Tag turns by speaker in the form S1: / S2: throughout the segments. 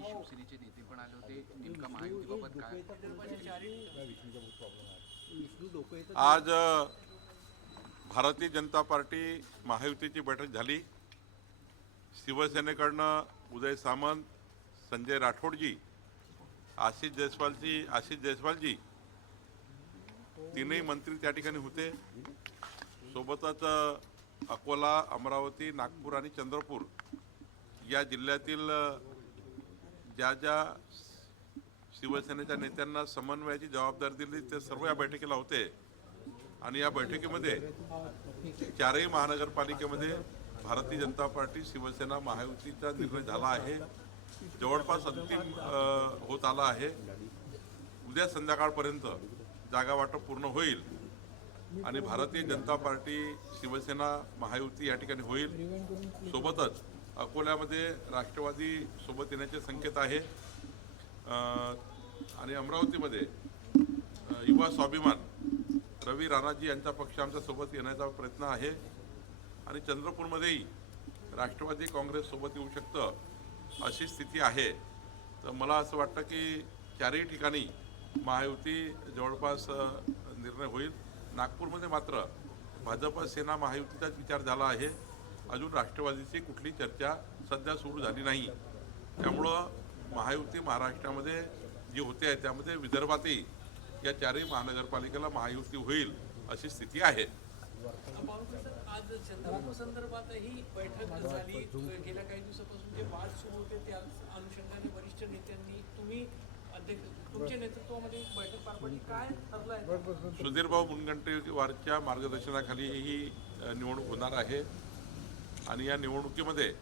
S1: नेते पण आले होते आज भारतीय जनता पार्टी महायुतीची बैठक झाली शिवसेनेकडनं उदय सामंत संजय राठोडजी आशिष जयस्वालजी आशिष जयस्वालजी तीनही मंत्री त्या ठिकाणी होते सोबतच अकोला अमरावती नागपूर आणि चंद्रपूर या जिल्ह्यातील ज्या ज्या शिवसेनेच्या नेत्यांना समन्वयाची जबाबदारी दिली ते सर्व या बैठकीला होते आणि या बैठकीमध्ये चारही महानगरपालिकेमध्ये भारतीय जनता पार्टी शिवसेना महायुतीचा निर्णय झाला आहे जवळपास अंतिम होत आला आहे उद्या संध्याकाळपर्यंत जागा वाटप पूर्ण होईल आणि भारतीय जनता पार्टी शिवसेना महायुती या ठिकाणी होईल सोबतच अकोल्यामध्ये राष्ट्रवादी सोबत येण्याचे संकेत आहे आणि अमरावतीमध्ये युवा स्वाभिमान रवी राणाजी यांचा पक्ष आमच्या सोबत येण्याचा प्रयत्न आहे आणि चंद्रपूरमध्येही राष्ट्रवादी काँग्रेससोबत येऊ शकतं अशी स्थिती आहे तर मला असं वाटतं की चारही ठिकाणी महायुती जवळपास निर्णय होईल नागपूरमध्ये मात्र भाजप सेना महायुतीचाच विचार झाला आहे अजून राष्ट्रवादीची कुठली चर्चा सध्या सुरू झाली नाही त्यामुळं महायुती महाराष्ट्रामध्ये जी होते आहे त्यामध्ये विदर्भातही या चारही महानगरपालिकेला महायुती होईल अशी स्थिती आहे सुधीर भाऊ बैठक मुनगंटीवारच्या मार्गदर्शनाखाली ही निवडणूक होणार आहे आणि या निवडणुकीमध्ये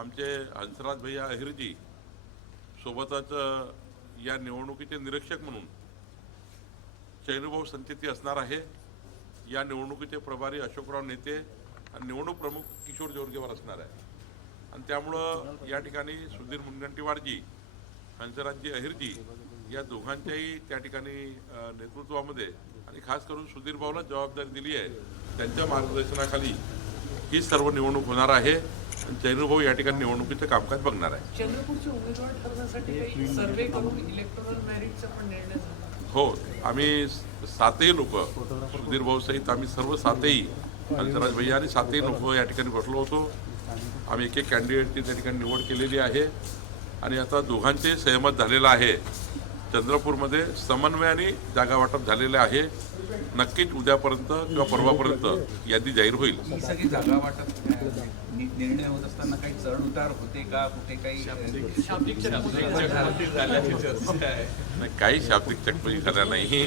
S1: आमचे हंसराज भैया अहिरजी सोबतच या निवडणुकीचे निरीक्षक म्हणून शैनूभाऊ संचेती असणार आहे या निवडणुकीचे प्रभारी अशोकराव नेते आणि निवडणूक प्रमुख किशोर जोरगेवार असणार आहे आणि त्यामुळं या ठिकाणी सुधीर मुनगंटीवारजी हंसराजजी अहिरजी या दोघांच्याही त्या ठिकाणी नेतृत्वामध्ये आणि खास करून सुधीर भाऊला जबाबदारी दिली आहे त्यांच्या मार्गदर्शनाखाली ही सर्व निवडणूक होणार आहे भाऊ या ठिकाणी निवडणुकीचं कामकाज बघणार आहे हो आम्ही सातही लोक सुधीर भाऊ सहित आम्ही सर्व सातही हंसराज भैया आणि सातही लोक या ठिकाणी बसलो होतो आम्ही एक एक कॅन्डिडेटची त्या ठिकाणी निवड केलेली आहे आणि आता दोघांचे सहमत झालेलं आहे चंद्रपूरमध्ये समन्वयाने जागा वाटप झालेलं आहे नक्कीच उद्यापर्यंत किंवा परवापर्यंत यादी जाहीर होईल
S2: ही सगळी जागा वाटत निर्णय होत असताना काही चढ उतार होते का कुठे काही
S1: काही शाब्दिक चकमकी झाल्या नाही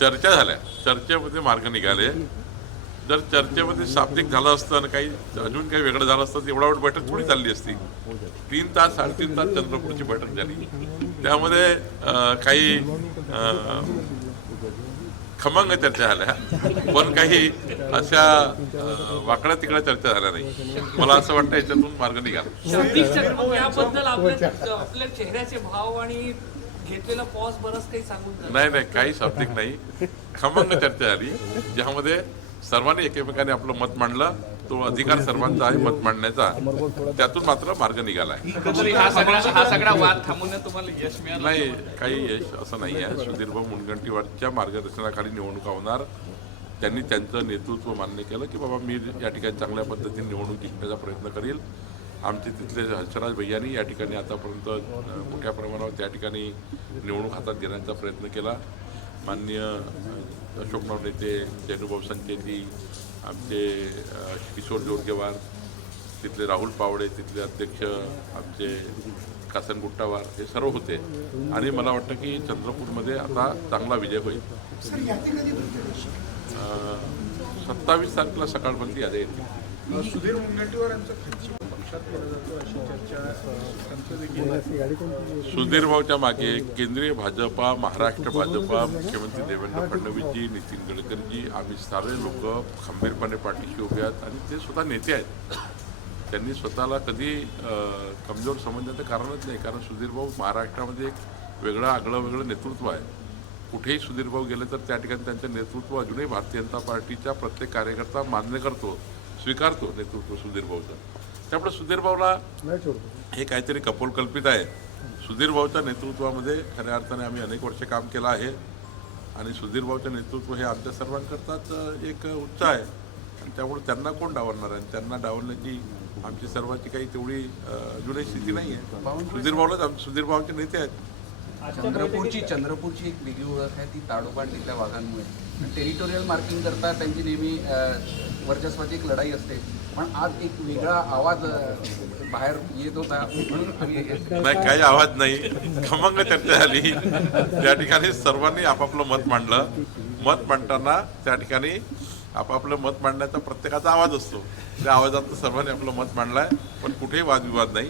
S1: चर्चा झाल्या चर्चेमध्ये मार्ग निघाले जर चर्चेमध्ये शाब्दिक झालं असतं आणि काही अजून काही वेगळं झालं असतं एवढा वेळ बैठक थोडी चालली असती तीन तास साडेतीन तास चंद्रपूरची बैठक झाली त्यामध्ये काही खमंग चर्चा झाल्या पण काही अशा वाकड्या तिकड्या चर्चा झाल्या नाही मला असं वाटतं याच्यातून मार्ग निघाला नाही नाही काही शाब्दिक नाही खमंग चर्चा झाली ज्यामध्ये सर्वांनी एकमेकांनी आपलं मत मांडलं तो अधिकार सर्वांचा आहे मत मांडण्याचा त्यातून मात्र मार्ग निघाला आहे नाही काही यश असं नाही आहे सुधीर भाऊ मुनगंटीवारच्या मार्गदर्शनाखाली निवडणुका होणार त्यांनी त्यांचं नेतृत्व मान्य केलं की बाबा मी या ठिकाणी चांगल्या पद्धतीने निवडणूक जिंकण्याचा प्रयत्न करेल आमचे तिथले हर्षराज भैयानी या ठिकाणी आतापर्यंत मोठ्या प्रमाणावर त्या ठिकाणी निवडणूक हातात घेण्याचा प्रयत्न केला माननीय अशोकराव नेते जयनुभाऊ संचेती आमचे किशोर जोडगेवार तिथले राहुल पावडे तिथले अध्यक्ष आमचे गुट्टावार हे सर्व होते आणि मला वाटतं की चंद्रपूरमध्ये आता चांगला विजय होईल सत्तावीस तारखेला सकाळपर्यंत यादी
S2: आमचं
S1: सुधीर भाऊच्या मागे केंद्रीय भाजपा महाराष्ट्र भाजपा मुख्यमंत्री देवेंद्र फडणवीसजी नितीन गडकरीजी आम्ही सारे लोक खंबीरपणे पाठीशी उभे आहेत आणि ते स्वतः नेते आहेत त्यांनी स्वतःला कधी कमजोर समजण्याचं कारणच नाही कारण सुधीर भाऊ महाराष्ट्रामध्ये एक वेगळं आगळं वेगळं नेतृत्व आहे कुठेही सुधीर भाऊ गेले तर त्या ठिकाणी त्यांचं नेतृत्व अजूनही भारतीय जनता पार्टीच्या प्रत्येक कार्यकर्ता मान्य करतो स्वीकारतो नेतृत्व सुधीर भाऊचं त्यामुळे सुधीर भाऊला हे काहीतरी कपोलकल्पित आहे सुधीर भाऊच्या नेतृत्वामध्ये खऱ्या अर्थाने आम्ही अनेक वर्ष काम केलं आहे आणि सुधीर भाऊचं नेतृत्व हे आमच्या सर्वांकरताच एक उच्च आहे आणि त्यामुळे त्यांना कोण डावलणार आहे त्यांना डावलण्याची आमची सर्वांची काही तेवढी जुनी स्थिती नाही आहे सुधीर भाऊलाच आम सुधीर भाऊचे नेते आहेत
S2: चंद्रपूरची चंद्रपूरची एक वेगळी ओळख आहे ती ताडोबा तिथल्या वाघांमुळे टेरिटोरियल मार्किंग करता त्यांची नेहमी वर्चस्वाची एक लढाई असते पण आज एक वेगळा आवाज बाहेर येत होता
S1: काही आवाज नाही खमंग चर्चा झाली त्या ठिकाणी सर्वांनी आपापलं मत मांडलं मत मांडताना त्या ठिकाणी आपापलं मत मांडण्याचा प्रत्येकाचा आवाज असतो त्या आवाजात सर्वांनी आपलं मत मांडलाय पण कुठेही वादविवाद नाही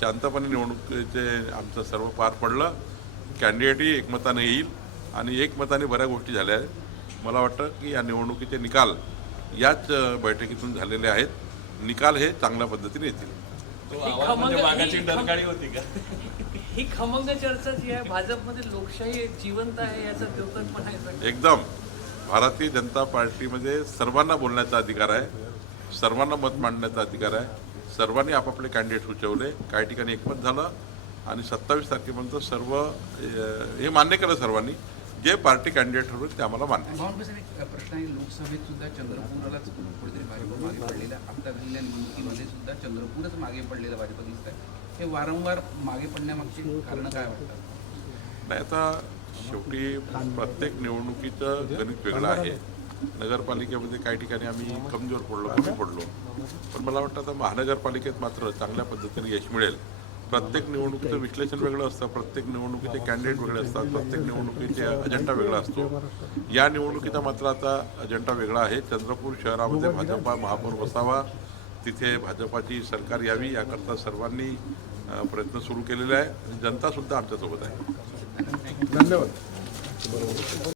S1: शांतपणे निवडणुकीचे आमचं सर्व पार पडलं कॅन्डिडेटही एकमताने येईल आणि एकमताने बऱ्या गोष्टी झाल्या आहेत मला वाटतं की या निवडणुकीचे निकाल याच बैठकीतून झालेले आहेत निकाल हे चांगल्या पद्धतीने येतील
S2: म्हणजे ही खमंग चर्चा जी आहे भाजपमध्ये लोकशाही जिवंत आहे याचा द्योतक आहे
S1: एकदम भारतीय जनता पार्टीमध्ये सर्वांना बोलण्याचा अधिकार आहे सर्वांना मत मांडण्याचा अधिकार आहे सर्वांनी आपापले कॅन्डिडेट सुचवले काही ठिकाणी एकमत झालं आणि सत्तावीस तारखेपर्यंत सर्व हे मान्य केलं सर्वांनी जे पार्टी कॅन्डिडेट ठरवेल ते आम्हाला
S2: मान्य प्रश्न लोकसभेत सुद्धा चंद्रपूरलाच कुठेतरी भाजप मागे पडलेला आता झालेल्या निवडणुकीमध्ये सुद्धा चंद्रपूरच मागे पडलेला भाजप दिसत आहे हे वारंवार मागे पडण्यामागची कारण काय वाटतात
S1: नाही आता शेवटी प्रत्येक निवडणुकीचं गणित वेगळं आहे नगरपालिकेमध्ये काही ठिकाणी आम्ही कमजोर पडलो कमी पडलो पण मला वाटतं आता महानगरपालिकेत मात्र चांगल्या पद्धतीने यश मिळेल प्रत्येक निवडणुकीचं विश्लेषण वेगळं असतं प्रत्येक निवडणुकीचे कॅन्डिडेट वेगळे असतात प्रत्येक निवडणुकीचे अजेंडा वेगळा असतो या निवडणुकीचा मात्र आता अजेंडा वेगळा आहे चंद्रपूर शहरामध्ये भाजपा महापौर बसावा तिथे भाजपाची सरकार यावी याकरता सर्वांनी प्रयत्न सुरू केलेला आहे जनतासुद्धा आमच्यासोबत आहे धन्यवाद